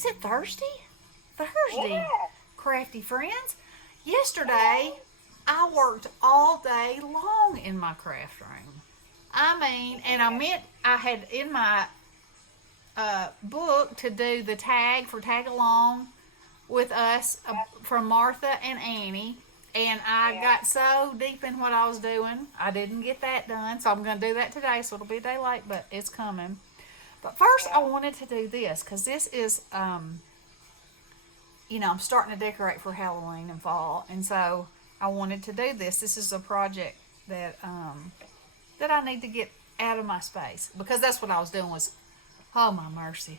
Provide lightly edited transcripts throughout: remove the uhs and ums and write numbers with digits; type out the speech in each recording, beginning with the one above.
Is it Thursday? Thursday, Yeah. crafty friends. Yesterday, I worked all day long in my craft room. I mean, and I had in my book to do the tag for tag along with us from Martha and Annie. And I Yeah. got so deep in what I was doing, I didn't get that done. So I'm going to do that today. So it'll be a day late, but it's coming. But first, I Yeah. wanted to do this because this is, I'm starting to decorate for Halloween and fall, and so I wanted to do this. This is a project that that I need to get out of my space because that's what I was doing was, oh my mercy.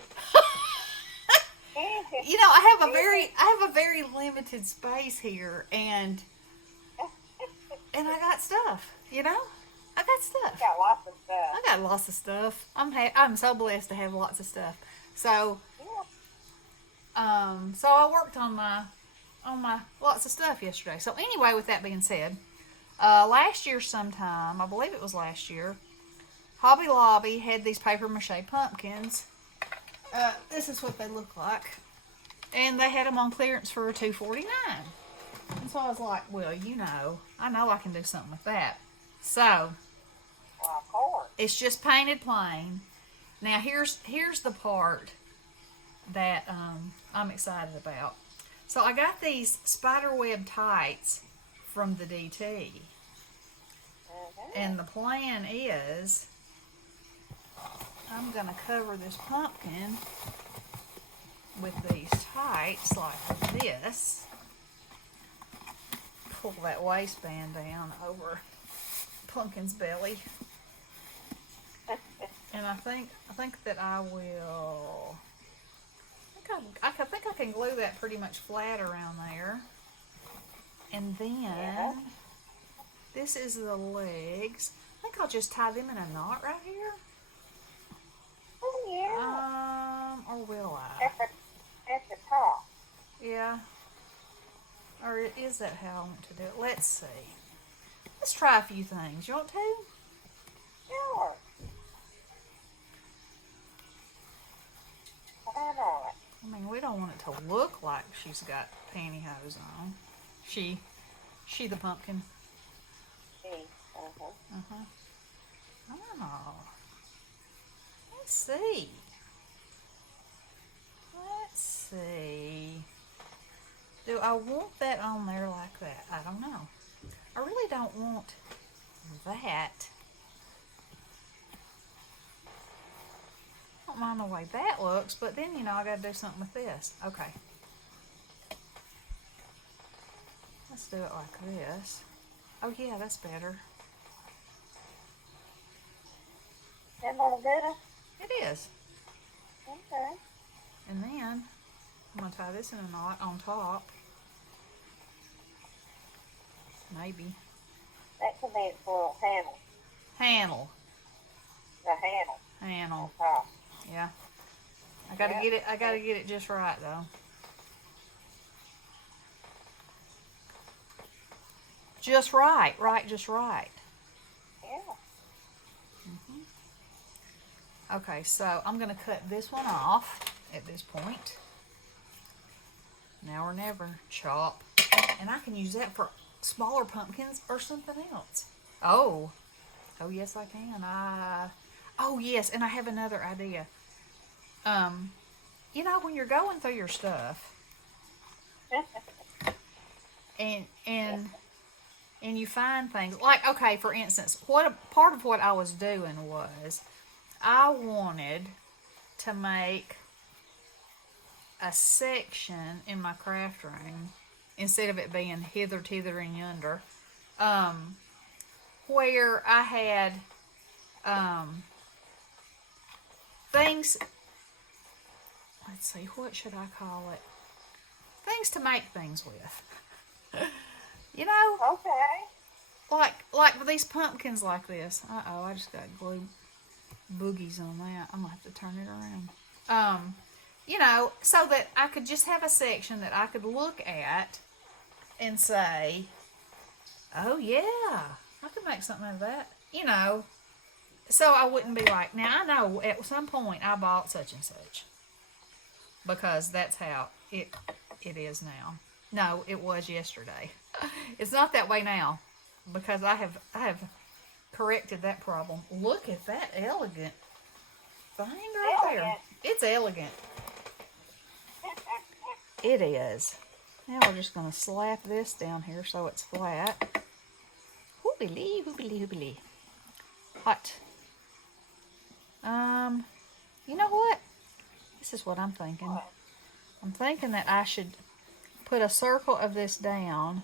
I have a very limited space here, and I got stuff. I got stuff. Got lots of stuff. I got lots of stuff. I'm so blessed to have lots of stuff. So so I worked on my lots of stuff yesterday. So anyway, with that being said, last year sometime, I believe it was last year, Hobby Lobby had these paper mache pumpkins. This is what they look like, and they had them on clearance for $2.49. And so I was like, well, I know I can do something with that. So Well, of course. it's just painted plain. Now here's the part that I'm excited about. So I got these spiderweb tights from the DT, and the plan is I'm gonna cover this pumpkin with these tights like this. Pull that waistband down over pumpkin's belly, and I think that I will. I think I can glue that pretty much flat around there. And then this is the legs. I think I'll just tie them in a knot right here. Oh, yeah. Or will I? At the top. Yeah. Or is that how I want to do it? Let's see. Let's try a few things. You want to? Sure. Why not? I mean, we don't want it to look like she's got pantyhose on. She the pumpkin. Uh-huh. Oh. Let's see. Do I want that on there like that? I don't know. I really don't want that. I don't mind the way that looks, but then, I got to do something with this. Okay. Let's do it like this. Oh, yeah, that's better. That little good? It is. Okay. And then I'm going to tie this in a knot on top. Maybe. That could be its little handle. Handle. The handle. Handle. On top. Yeah. I gotta get it just right though. Just right, just right. Yeah. Okay, so I'm gonna cut this one off at this point. Now or never, chop. And I can use that for smaller pumpkins or something else. Oh yes I can. Oh yes, and I have another idea. When you're going through your stuff and you find things like, okay, for instance, part of what I was doing was I wanted to make a section in my craft room instead of it being hither, tither, and yonder, where I had things. Let's see, what should I call it? Things to make things with. Okay. Like with these pumpkins like this. Uh-oh, I just got glue boogies on that. I'm going to have to turn it around. So that I could just have a section that I could look at and say, oh yeah, I could make something out of that. So I wouldn't be like, now I know at some point I bought such and such. because that's how it is now. No, it was yesterday. It's not that way now because I have corrected that problem. Look at that elegant thing right there. It's elegant. It is. Now we're just going to slap this down here so it's flat. Hoobily, hoobily, hoobily. Hot. You know what? This is what I'm thinking. I'm thinking that I should put a circle of this down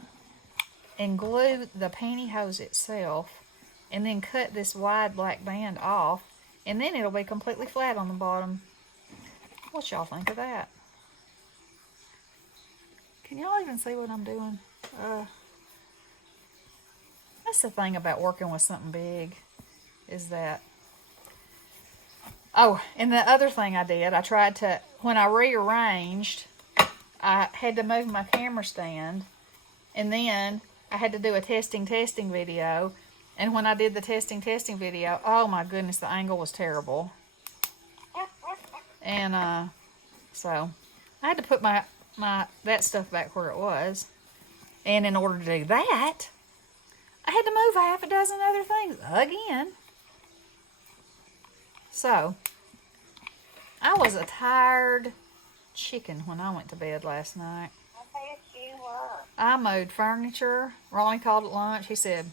and glue the pantyhose itself and then cut this wide black band off, and then it'll be completely flat on the bottom. What y'all think of that? Can y'all even see what I'm doing? That's the thing about working with something big, is that. Oh, and the other thing I did, I tried to, when I rearranged, I had to move my camera stand, and then I had to do a testing video, and when I did the testing video, oh my goodness, the angle was terrible. And so I had to put my that stuff back where it was, and in order to do that, I had to move half a dozen other things again. So I was a tired chicken when I went to bed last night. I bet you were. I mowed furniture. Ronnie called at lunch. He said,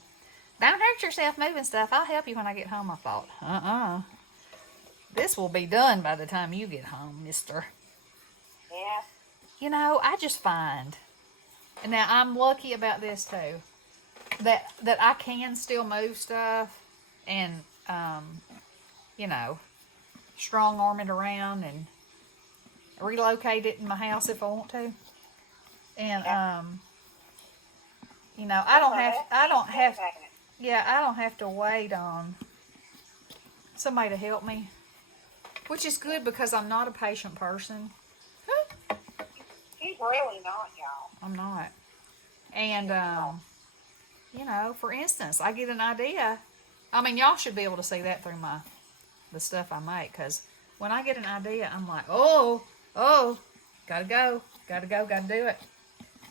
"Don't hurt yourself moving stuff. I'll help you when I get home." I thought, this will be done by the time you get home, mister. Yeah. You know, I just find, and now I'm lucky about this too, that I can still move stuff and, you know, strong arm it around and relocate it in my house if I want to. And, you know, I don't have to wait on somebody to help me, which is good because I'm not a patient person. She's really not, y'all. I'm not. And, you know, for instance, I get an idea. I mean, y'all should be able to see that through the stuff I make, because when I get an idea, I'm like, oh, gotta go, gotta do it.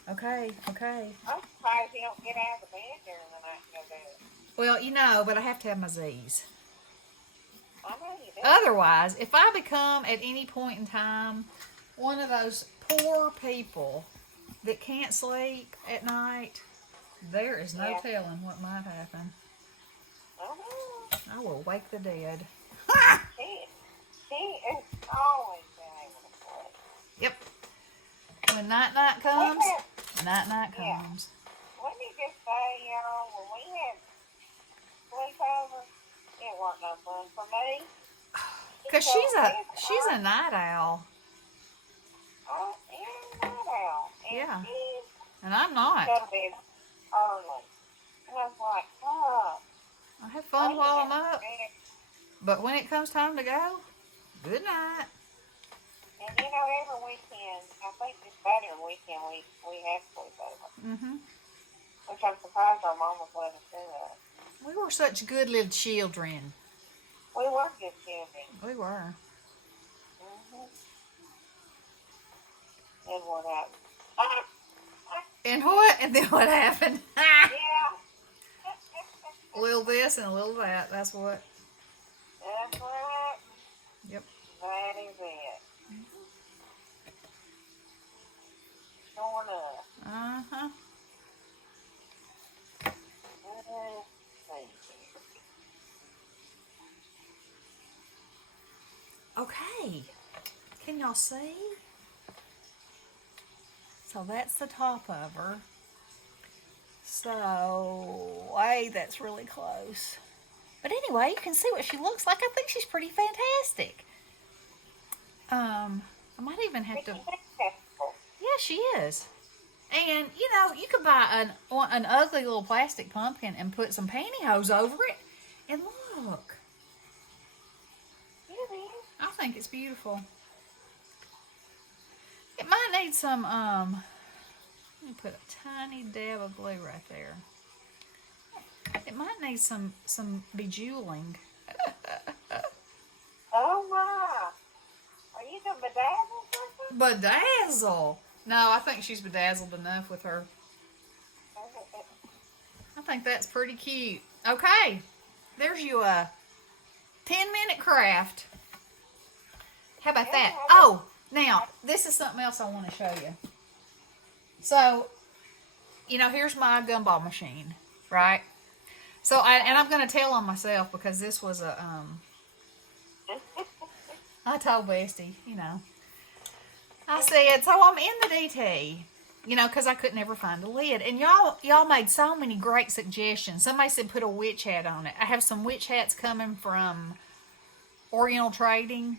Okay. I'm surprised you don't get out of the bed during the night and go do it. Well, you know, but I have to have my Z's. I know you do. Otherwise, if I become at any point in time one of those poor people that can't sleep at night, there is no telling what might happen. I will wake the dead. She is always been able to sleep. Yep. When night comes, night comes. Let me just say, y'all, when we had sleepover, it wasn't no fun for me. Cause she's a night owl. I am a night owl. And Yeah. she's And I'm not. gotta be early. And I was like, I have fun while I'm up. But when it comes time to go, good night. And you know, every weekend, I think this better weekend, we have sleepover. Mm-hmm. Which I'm surprised our mom was letting us do that. We were such good little children. We were good children. We were. Mm-hmm. And what happened? And what? And then what happened? Yeah. A little this and a little that. That's what. That's what happened. Yep. That is it. Sure enough. Uh-huh. Okay. Can y'all see? So that's the top of her. So, hey, that's really close. But anyway, you can see what she looks like. I think she's pretty fantastic. I might even have to... Yeah, she is. And, you know, you could buy an ugly little plastic pumpkin and put some pantyhose over it. And look. I think it's beautiful. It might need some, let me put a tiny dab of glue right there. It might need some bejeweling. Oh my! Are you gonna bedazzle something? Bedazzle. No, I think she's bedazzled enough with her. I think that's pretty cute. Okay, there's you a 10-minute craft. How about that? Oh, now, this is something else I want to show you. So, here's my gumball machine, right? So, I'm going to tell on myself because this was I told Bestie, I said, so I'm in the DT, because I could never find a lid. And y'all made so many great suggestions. Somebody said put a witch hat on it. I have some witch hats coming from Oriental Trading.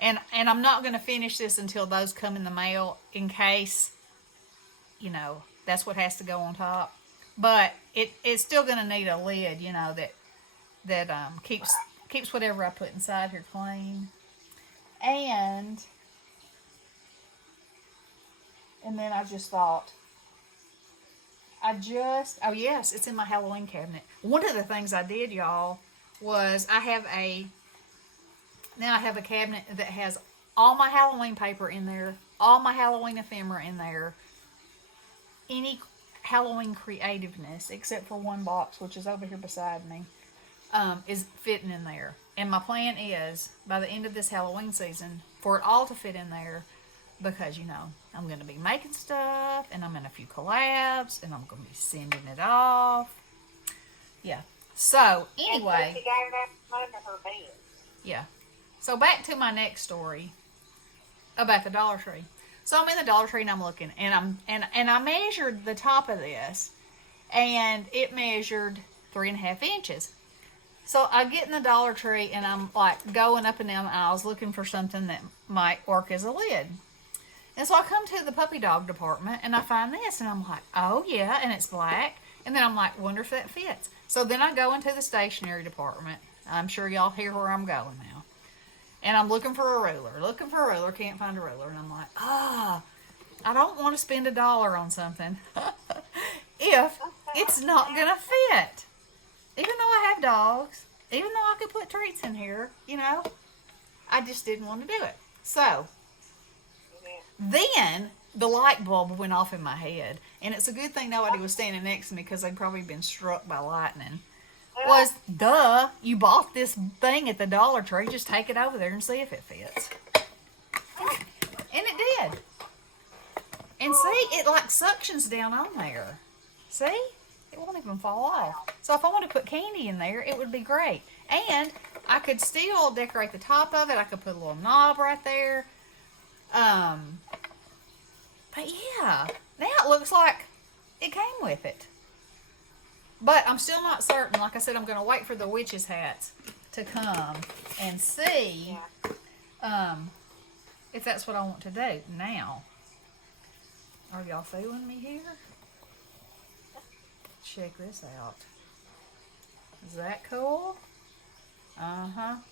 And I'm not going to finish this until those come in the mail in case, that's what has to go on top. But it's still going to need a lid, that keeps whatever I put inside here clean. And then I just thought, oh yes, it's in my Halloween cabinet. One of the things I did, y'all, was I have a cabinet that has all my Halloween paper in there, all my Halloween ephemera in there, any Halloween creativeness, except for one box, which is over here beside me, is fitting in there. And my plan is, by the end of this Halloween season, for it all to fit in there, because, I'm going to be making stuff, and I'm in a few collabs, and I'm going to be sending it off. Yeah. So, anyway. Yeah. So, back to my next story about the Dollar Tree. So, I'm in the Dollar Tree, and I'm looking, and I measured the top of this, and it measured 3.5 inches. So I get in the Dollar Tree and I'm like going up and down the aisles looking for something that might work as a lid. And so I come to the puppy dog department and I find this and I'm like, oh yeah, and it's black. And then I'm like, wonder if that fits. So then I go into the stationery department. I'm sure y'all hear where I'm going now. And I'm looking for a ruler, can't find a ruler. And I'm like, I don't want to spend $1 on something if it's not going to fit. Even though I have dogs, even though I could put treats in here, I just didn't want to do it. So, then the light bulb went off in my head. And it's a good thing nobody was standing next to me because they'd probably been struck by lightning. Was, duh, you bought this thing at the Dollar Tree, just take it over there and see if it fits. And it did. And see, it like suctions down on there. See? It won't even fall off. So if I want to put candy in there, it would be great. And I could still decorate the top of it. I could put a little knob right there. But yeah, now it looks like it came with it. But I'm still not certain. Like I said, I'm going to wait for the witches' hats to come and see if that's what I want to do now. Are y'all feeling me here? Check this out. Is that cool?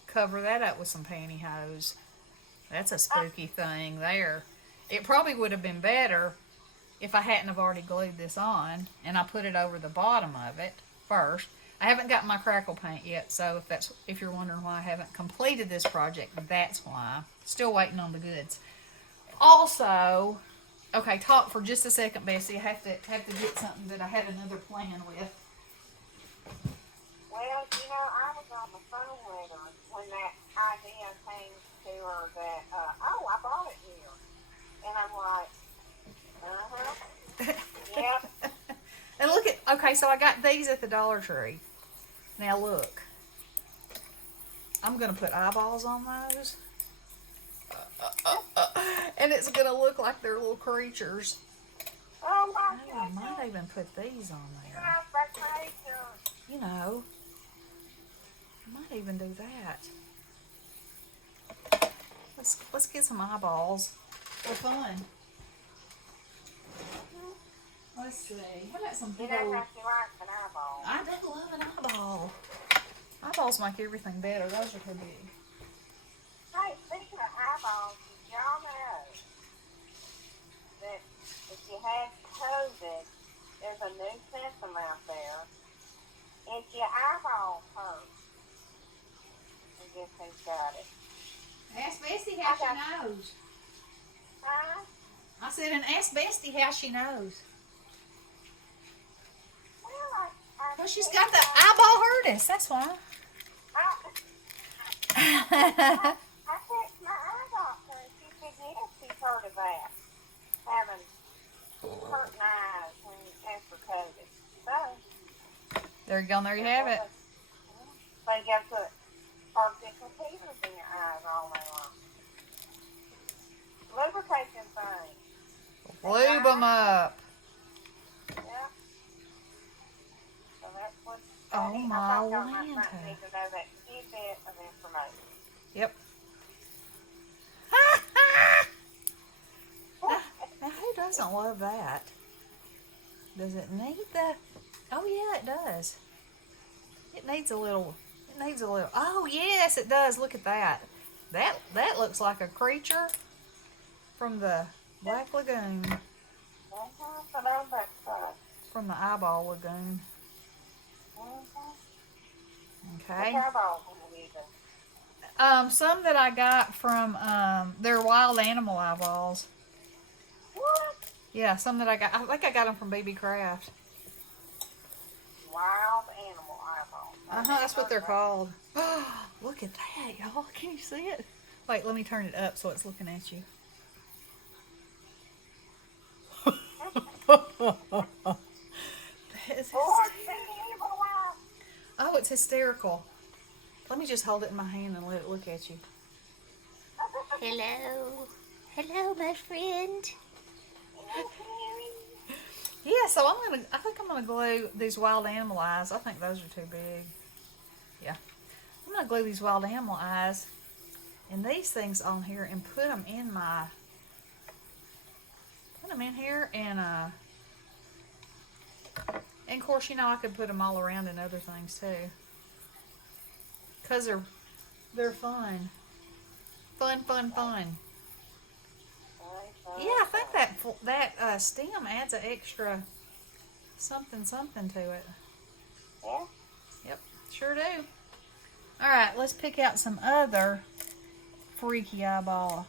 Cover that up with some pantyhose. That's a spooky thing there. It probably would have been better if I hadn't have already glued this on and I put it over the bottom of it first. I haven't got my crackle paint yet, so if you're wondering why I haven't completed this project, that's why. Still waiting on the goods. Also, okay, talk for just a second, Bessie. I have to get something that I had another plan with. Well, I was on the phone with her when that idea came to her that, I bought it here. And I'm like, yep. And look at, okay, so I got these at the Dollar Tree. Now look. I'm going to put eyeballs on those. And it's going to look like they're little creatures. Oh my I might even put these on there. I might even do that. Let's get some eyeballs for fun. Let's see. How about some big old... I do love an eyeball. Eyeballs make everything better. Those are too big. Hey, speaking of eyeballs, did y'all know that if you have COVID, there's a new system out there. If your eyeball hurts, I guess who's got it? Ask Bessie how she knows. Huh? I said, and ask Bestie how she knows. Well, Well, she's got the eyeball herdus. That's why. I text my eye doctor and she said yes, she's heard of that. Having hurting eyes when after COVID. So There you go. There you have it. they got to put artificial tears in your eyes all day long. Lubrication thing. Lube them up. Yeah. So that's what. Oh, I my thought y'all might Lanta. need to know that few bit of information. Yep. Now, who doesn't love that? Does it need the... Oh, yeah, it does. It needs a little... Oh, yes, it does. Look at that. That looks like a creature from the Black Lagoon. From the eyeball lagoon. Okay. Some that I got from their wild animal eyeballs. What? Yeah, some that I got. I think I got them from BB Craft. Wild animal eyeballs. That's what they're called. Look at that, y'all. Can you see it? Wait, let me turn it up so it's looking at you. Oh, it's hysterical. Let me just hold it in my hand and let it look at you. Hello. Hello, my friend. Yeah, so I think I'm gonna glue these wild animal eyes. I think those are too big. Yeah. I'm gonna glue these wild animal eyes and these things on here and put them in here and of course, you know, I could put them all around in other things too. Cause they're fun. Fun. Yeah, I think that stem adds an extra something to it. Yeah. Yep, sure do. All right, let's pick out some other freaky animal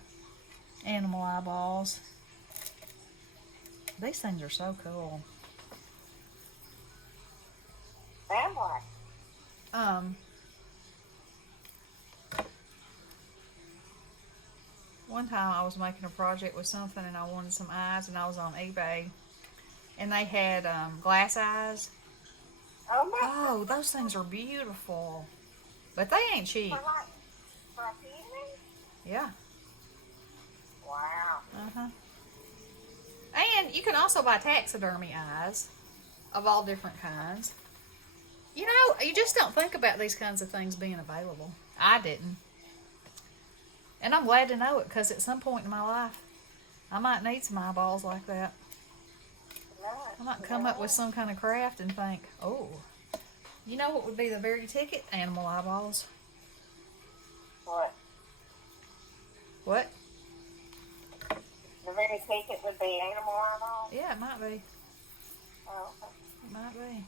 eyeballs. These things are so cool. And black. One time I was making a project with something and I wanted some eyes and I was on eBay and they had glass eyes. Oh, those things are beautiful. But they ain't cheap. For a peony? Yeah. Wow. Uh-huh. And you can also buy taxidermy eyes of all different kinds. You know, you just don't think about these kinds of things being available. I didn't. And I'm glad to know it because at some point in my life, I might need some eyeballs like that. I might come up with some kind of craft and think, oh, you know what would be the very ticket? Animal eyeballs. What? What? The very ticket would be animal eyeballs? Yeah, it might be. Oh, okay. It might be.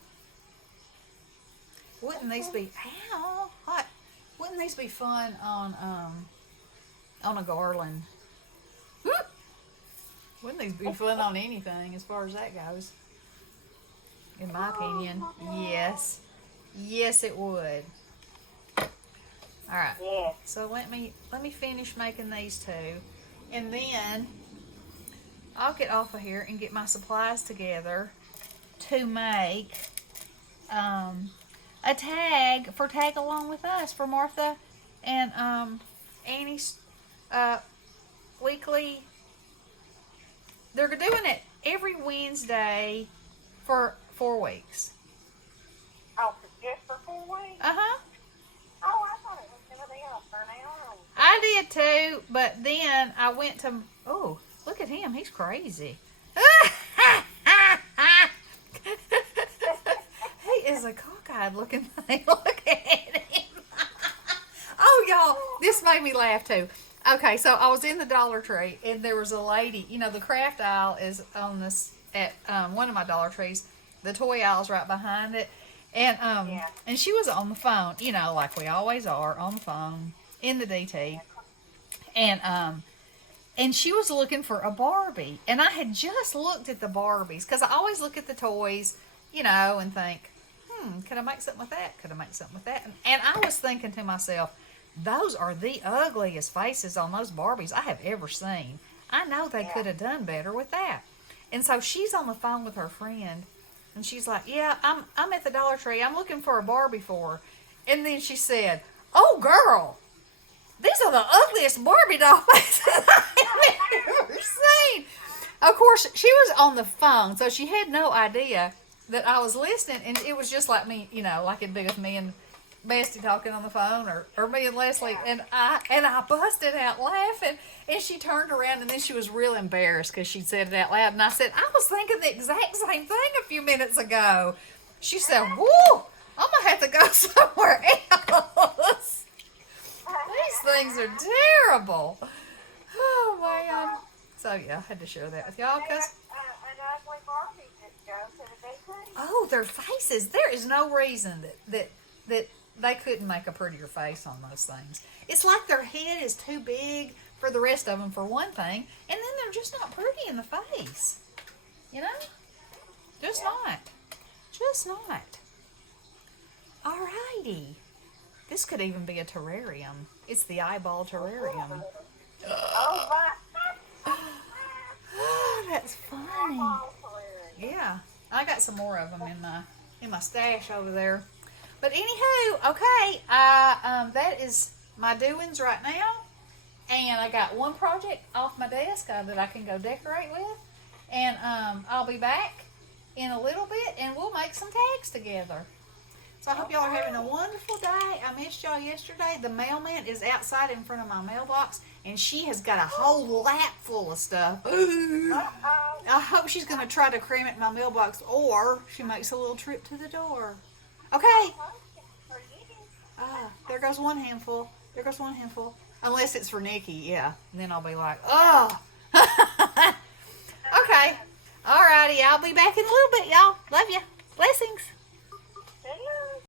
Wouldn't these be, ow, hot. Wouldn't these be fun on a garland? Whoop. Wouldn't these be fun on anything as far as that goes? In my opinion, yes. Yes, it would. All right. Yeah. So let me finish making these two, and then I'll get off of here and get my supplies together to make a tag for Tag Along With Us for Martha and Annie's weekly. They're doing it every Wednesday for 4 weeks. Oh, just for 4 weeks? Uh-huh. Oh, I thought it was going to be up for an hour. I did too, but then I went to, oh, look at him. He's crazy. He is a cockeyed looking thing. Look at him. Oh, y'all, this made me laugh too. Okay, so I was in the Dollar Tree, and there was a lady. You know, the craft aisle is on this at one of my Dollar Trees. The toy aisle's right behind it, and and she was on the phone. You know, like we always are on the phone in the DT, and and she was looking for a Barbie. And I had just looked at the Barbies, because I always look at the toys, and think, could I make something with that? Could I make something with that? And I was thinking to myself, those are the ugliest faces on those Barbies I have ever seen. I know they could have done better with that. And so she's on the phone with her friend, and she's like, yeah, I'm at the Dollar Tree. I'm looking for a Barbie for her. And then she said, oh, girl, these are the ugliest Barbie doll faces I've ever seen. Of course, she was on the phone, so she had no idea that I was listening, and it was just like me, like it'd be with me and Bestie talking on the phone, or me and Leslie, and I busted out laughing, and she turned around, and then she was real embarrassed because she'd said it out loud, and I said, I was thinking the exact same thing a few minutes ago. She said, whoa, I'm going to have to go somewhere else. These things are terrible. Oh, man. So, yeah, I had to share that with y'all, because... An ugly Barbie just goes to the big thing. Oh, their faces. There is no reason that they couldn't make a prettier face on those things. It's like their head is too big for the rest of them, for one thing, and then they're just not pretty in the face. Just not. Just not. Alrighty. This could even be a terrarium. It's the eyeball terrarium. Oh, my. Oh, that's funny. Yeah, I got some more of them in my stash over there. But anywho, okay, that is my doings right now, and I got one project off my desk that I can go decorate with, and I'll be back in a little bit, and we'll make some tags together. So I hope y'all are having a wonderful day. I missed y'all yesterday. The mailman is outside in front of my mailbox, and she has got a whole lap full of stuff. I hope she's going to try to cram it in my mailbox, or she makes a little trip to the door. Okay. There goes one handful. There goes one handful. Unless it's for Nikki, yeah. And then I'll be like, oh. Okay. Alrighty, I'll be back in a little bit, y'all. Love you. Blessings.